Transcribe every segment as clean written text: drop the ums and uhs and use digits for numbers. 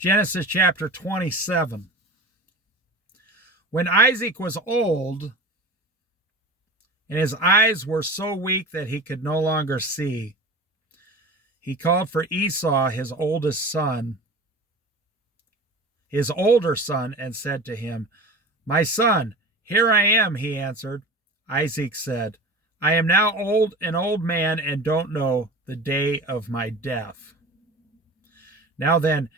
Genesis chapter 27. When Isaac was old, and his eyes were so weak that he could no longer see, he called for Esau, his older son, and said to him, "My son, here I am," he answered. Isaac said, "I am now an old man, and don't know the day of my death. Now then,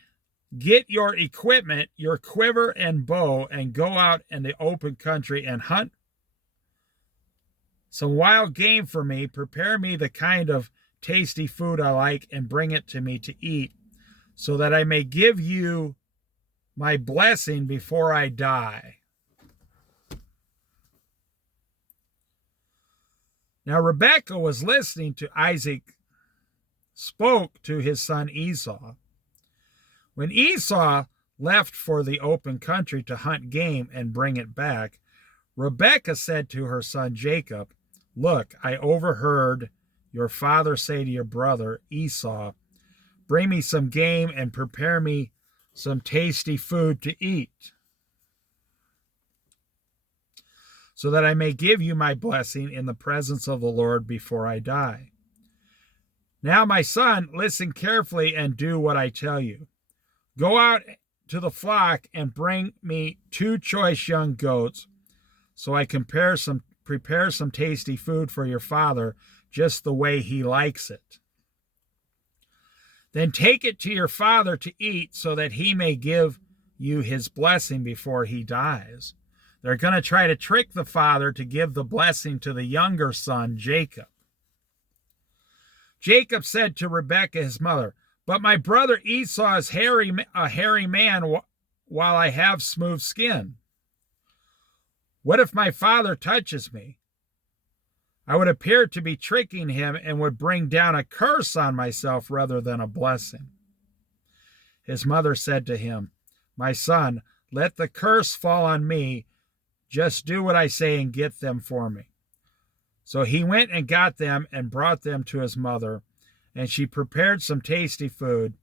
get your equipment, your quiver and bow, and go out in the open country and hunt some wild game for me. Prepare me the kind of tasty food I like and bring it to me to eat, so that I may give you my blessing before I die." Now Rebekah was listening to Isaac spoke to his son Esau. When Esau left for the open country to hunt game and bring it back, Rebekah said to her son Jacob, "Look, I overheard your father say to your brother Esau, 'Bring me some game and prepare me some tasty food to eat, so that I may give you my blessing in the presence of the Lord before I die. Now, my son, listen carefully and do what I tell you. Go out to the flock and bring me 2 choice young goats, so I can prepare some tasty food for your father, just the way he likes it. Then take it to your father to eat, so that he may give you his blessing before he dies." They're going to try to trick the father to give the blessing to the younger son, Jacob. Jacob said to Rebekah, his mother, "But my brother Esau is a hairy man, while I have smooth skin. What if my father touches me? I would appear to be tricking him and would bring down a curse on myself rather than a blessing." His mother said to him, "My son, let the curse fall on me. Just do what I say and get them for me." So he went and got them and brought them to his mother, and she prepared some tasty food,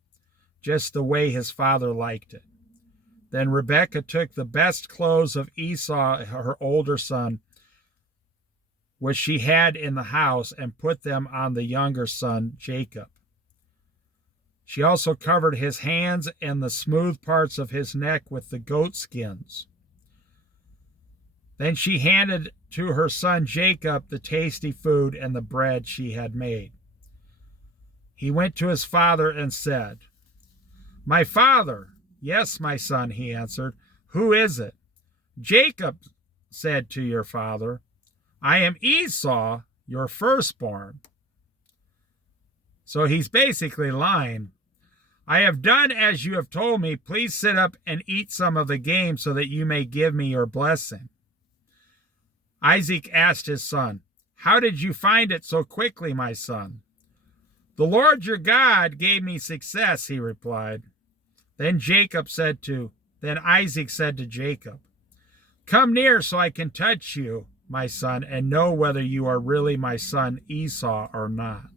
just the way his father liked it. Then Rebekah took the best clothes of Esau, her older son, which she had in the house, and put them on the younger son, Jacob. She also covered his hands and the smooth parts of his neck with the goat skins. Then she handed to her son Jacob the tasty food and the bread she had made. He went to his father and said, "My father." "Yes, my son," he answered. "Who is it?" "Jacob said to your father, 'I am Esau, your firstborn.'" So he's basically lying. "I have done as you have told me. Please sit up and eat some of the game so that you may give me your blessing." Isaac asked his son, "How did you find it so quickly, my son?" "The Lord your God gave me success," he replied. Then Isaac said to Jacob, "Come near so I can touch you, my son, and know whether you are really my son Esau or not."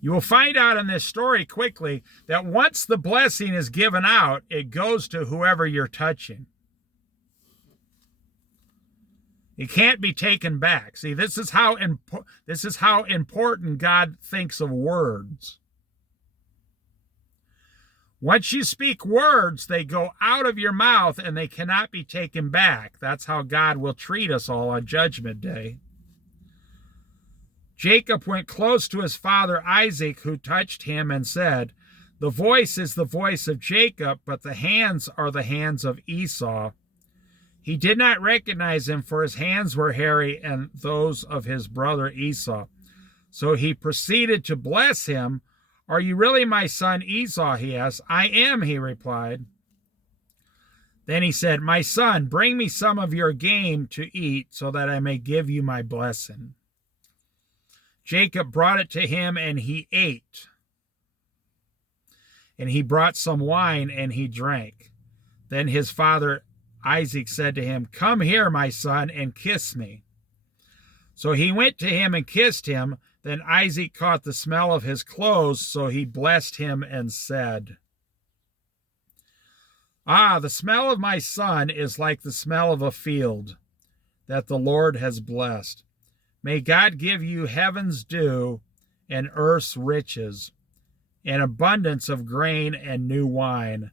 You will find out in this story quickly that once the blessing is given out, it goes to whoever you're touching. It can't be taken back. See, this is how important God thinks of words. Once you speak words, they go out of your mouth and they cannot be taken back. That's how God will treat us all on Judgment Day. Jacob went close to his father Isaac, who touched him and said, "The voice is the voice of Jacob, but the hands are the hands of Esau." He did not recognize him, for his hands were hairy and those of his brother Esau. So he proceeded to bless him. "Are you really my son Esau?" he asked. "I am," he replied. Then he said, "My son, bring me some of your game to eat, so that I may give you my blessing." Jacob brought it to him, and he ate. And he brought some wine, and he drank. Then his father Isaac said to him, "Come here, my son, and kiss me." So he went to him and kissed him. Then Isaac caught the smell of his clothes, so he blessed him and said, Ah, the smell of my son is like the smell of a field that the Lord has blessed. May God give you heaven's dew and earth's riches, an abundance of grain and new wine.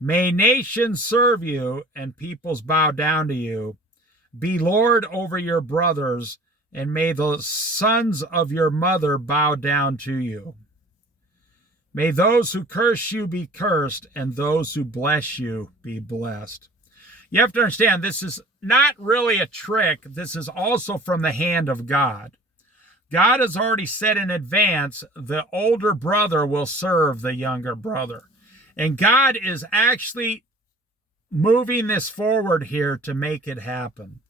May nations serve you and peoples bow down to you. Be Lord over your brothers, and may the sons of your mother bow down to you. May those who curse you be cursed, and those who bless you be blessed. You have to understand, this is not really a trick. This is also from the hand of God. God has already said in advance the older brother will serve the younger brother. And God is actually moving this forward here to make it happen.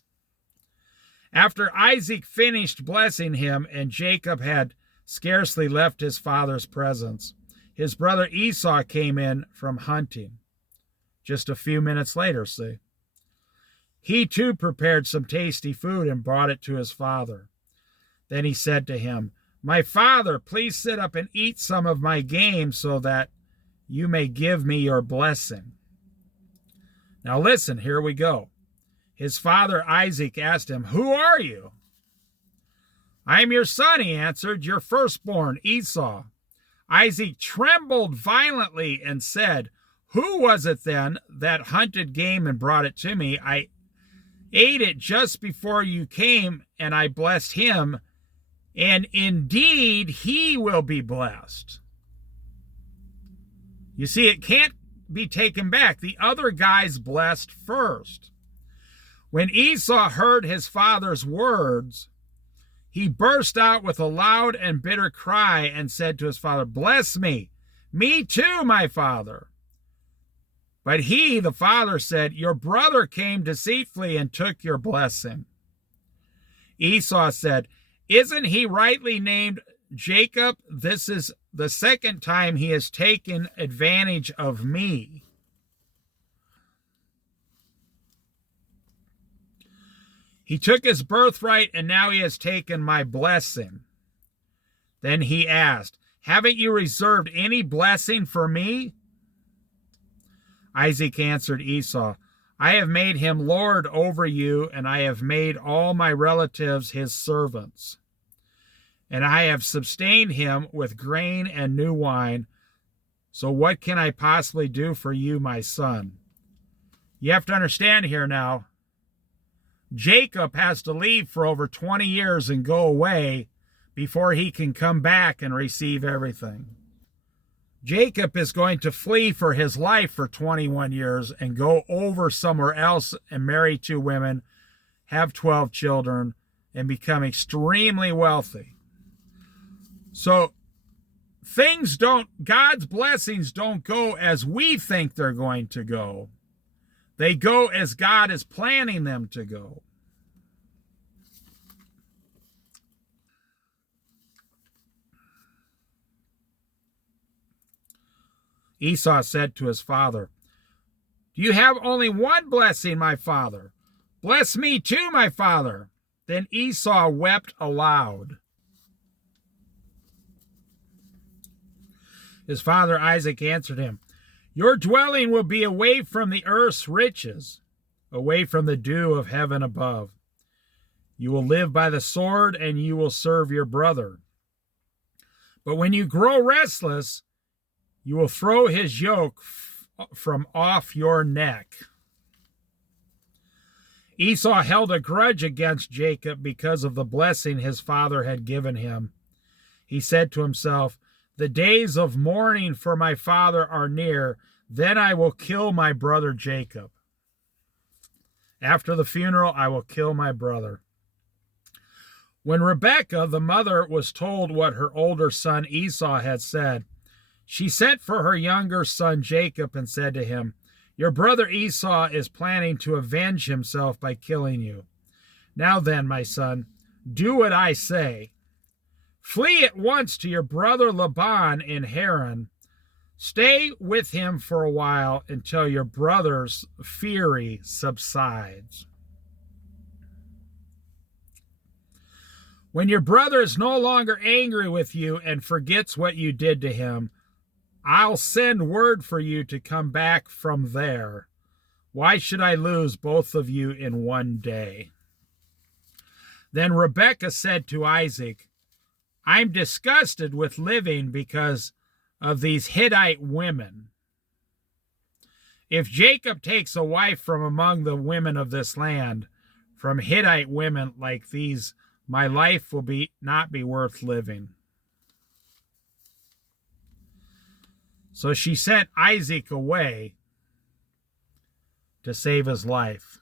After Isaac finished blessing him and Jacob had scarcely left his father's presence, his brother Esau came in from hunting. Just a few minutes later, see. He too prepared some tasty food and brought it to his father. Then he said to him, "My father, please sit up and eat some of my game so that you may give me your blessing." Now listen, here we go. His father Isaac asked him, "Who are you?" "I am your son," he answered, "your firstborn, Esau." Isaac trembled violently and said, "Who was it then that hunted game and brought it to me? I ate it just before you came, and I blessed him, and indeed he will be blessed." You see, it can't be taken back. The other guy's blessed first. When Esau heard his father's words, he burst out with a loud and bitter cry and said to his father, "Bless me, me too, my father." But he, the father, said, "Your brother came deceitfully and took your blessing." Esau said, "Isn't he rightly named Jacob? This is the second time he has taken advantage of me." He took his birthright, and now he has taken my blessing. Then he asked, "Haven't you reserved any blessing for me?" Isaac answered Esau, "I have made him lord over you, and I have made all my relatives his servants. And I have sustained him with grain and new wine. So what can I possibly do for you, my son?" You have to understand here now, Jacob has to leave for over 20 years and go away before he can come back and receive everything. Jacob is going to flee for his life for 21 years and go over somewhere else and marry 2 women, have 12 children, and become extremely wealthy. So God's blessings don't go as we think they're going to go. They go as God is planning them to go. Esau said to his father, "Do you have only one blessing, my father? Bless me too, my father." Then Esau wept aloud. His father Isaac answered him, "Your dwelling will be away from the earth's riches, away from the dew of heaven above. You will live by the sword, and you will serve your brother. But when you grow restless, you will throw his yoke from off your neck." Esau held a grudge against Jacob because of the blessing his father had given him. He said to himself, "The days of mourning for my father are near. Then I will kill my brother Jacob. After the funeral, I will kill my brother." When Rebekah, the mother, was told what her older son Esau had said, she sent for her younger son Jacob and said to him, "Your brother Esau is planning to avenge himself by killing you. Now then, my son, do what I say. Flee at once to your brother Laban in Haran. Stay with him for a while until your brother's fury subsides. When your brother is no longer angry with you and forgets what you did to him, I'll send word for you to come back from there. Why should I lose both of you in one day?" Then Rebekah said to Isaac, "I'm disgusted with living because of these Hittite women. If Jacob takes a wife from among the women of this land, from Hittite women like these, my life will not be worth living." So she sent Isaac away to save his life.